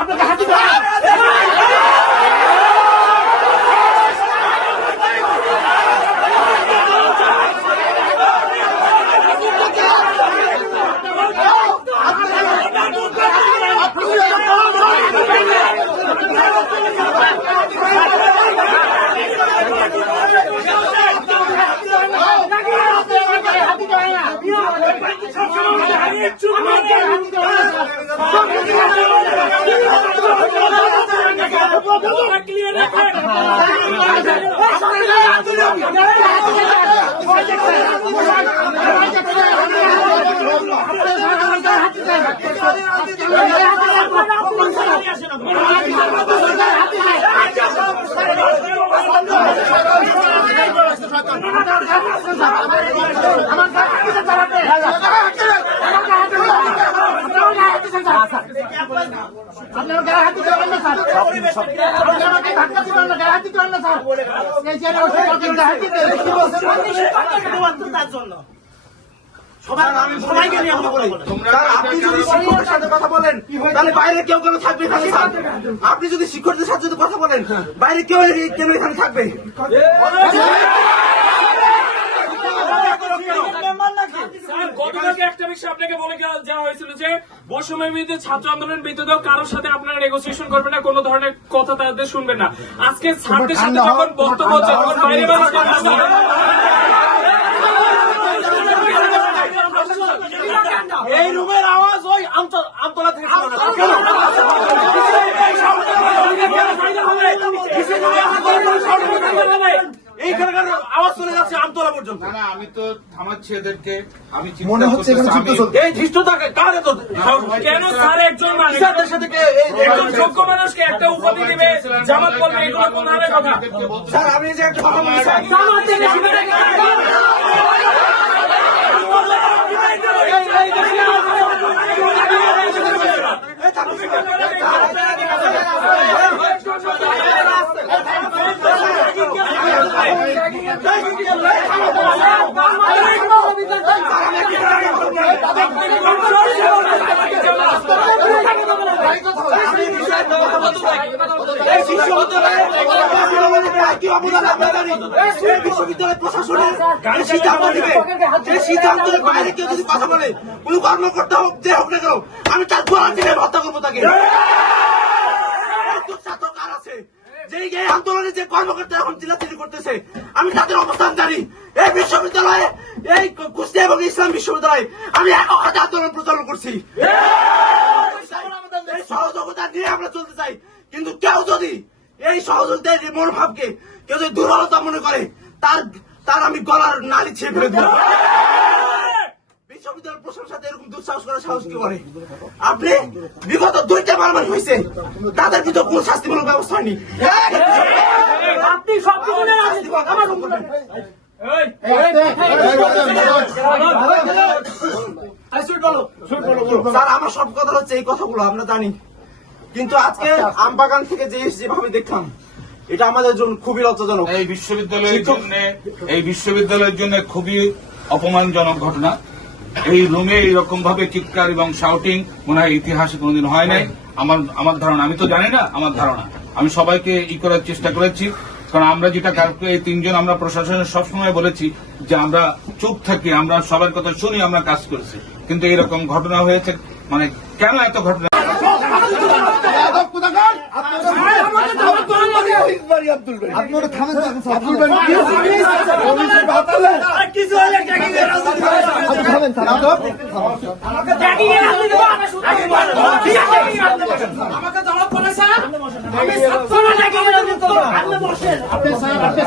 আপনাকে হাতি ধরা আপনার গায়ে হাতি দেবেন না স্যার। আপনি আমাকে ধাক্কা দিবেন না গায়ে হাতি দেবেন না স্যার। এই চেয়ারে বসে কাউকে গায়ে হাতি দেবেন কি বলছেন সবাইকে নিয়ে আমরা বলি। স্যার, আপনি যদি শিক্ষকদের সাথে কথা বলেন বাইরে কেউ কেন থাকবে এখানে স্যার আপনি যদি শিক্ষকদের সাথে যদি কথা বলেন বাইরে কেউ কেন এখানে থাকবে স্যার, গতকালকে একটা বিষয় আপনাকে বলে যাওয়া হয়েছিল যে বৈষম্যের বিরুদ্ধে ছাত্র আন্দোলনের বিরুদ্ধে কারোর সাথে আপনারা নেগোসিয়েশন করবেন না কোনো ধরনের কথা তাদের শুনবেন না। আজকে সাথে যখন বক্তব্য বাইরে পর্যন্ত। না না আমি তো থামাচ্ছি এদেরকে। আমি মনে হচ্ছে এখানে যুদ্ধ চলছে। এই ধৃষ্টতাকে কার এত কেন স্যার একজন মানুষ সাথে একজন যোগ্য মানুষকে একটা উপাধি দিবে জামাত করবে এগুলো কোন ধরনের কথা? স্যার আমি যে একটা কথা বলি আমি তার হত্যা করব যে কর্মকর্তা এখন করতেছে আমি তাদের অবস্থান জানি। এই বিশ্ববিদ্যালয়ে এই কুস্তিয়া এবং ইসলাম বিশ্ববিদ্যালয়ে। আমি একক হাতে আন্দোলন প্রচারণ করছি। সহযোগিতা নিয়ে আমরা চলতে চাই। কিন্তু কেউ যদি এই সহযোগিতার মনোভাবকে কেউ যদি দুর্বলতা মনে করে, তার তার আমি গলার নালি ছেড়ে ফেলে দেবো। বিশ্ববিদ্যালয় প্রশাসনের সাথে এরকম দুঃসাহস করার সাহস কি করে? আপনি বিগত দুইটা মারামারি হয়েছে। তাদের ভিতর কোন শাস্তিমূলক ব্যবস্থা হয়নি। আপনি সব কিছু আমার স্যার আমার সব কথা হচ্ছে এই কথাগুলো আমরা জানি। কিন্তু আজকে আমবাগান থেকে যে যেভাবে দেখলাম এটা আমাদের জন্য খুবই লজ্জাজনক। এই বিশ্ববিদ্যালয়ের জন্য এই বিশ্ববিদ্যালয়ের জন্য খুবই অপমানজনক ঘটনা। এই রুমে এইরকম ভাবে চিৎকার এবং শাউটিং মনে হয় ইতিহাসে কোনোদিন হয় নাই। আমার আমার ধারণা আমি তো জানি না আমার ধারণা। আমি সবাইকে ই করার চেষ্টা করেছি। কারণ আমরা যেটা কালকে এই তিনজন আমরা প্রশাসনের সবসময় বলেছি যে আমরা চুপ থাকি আমরা সবার কথা শুনি আমরা কাজ করছি। কিন্তু এরকম ঘটনা হয়েছে মানে কেন এত ঘটনা? আপনারা থামেন তো এখন, স্যার। আব্দুল ভাই, কি হয়েছে? আপনি থামেন, স্যার। আমাকে জবাব করে স্যার আমি ছাত্র না নাকি আপনি বসেন আপনি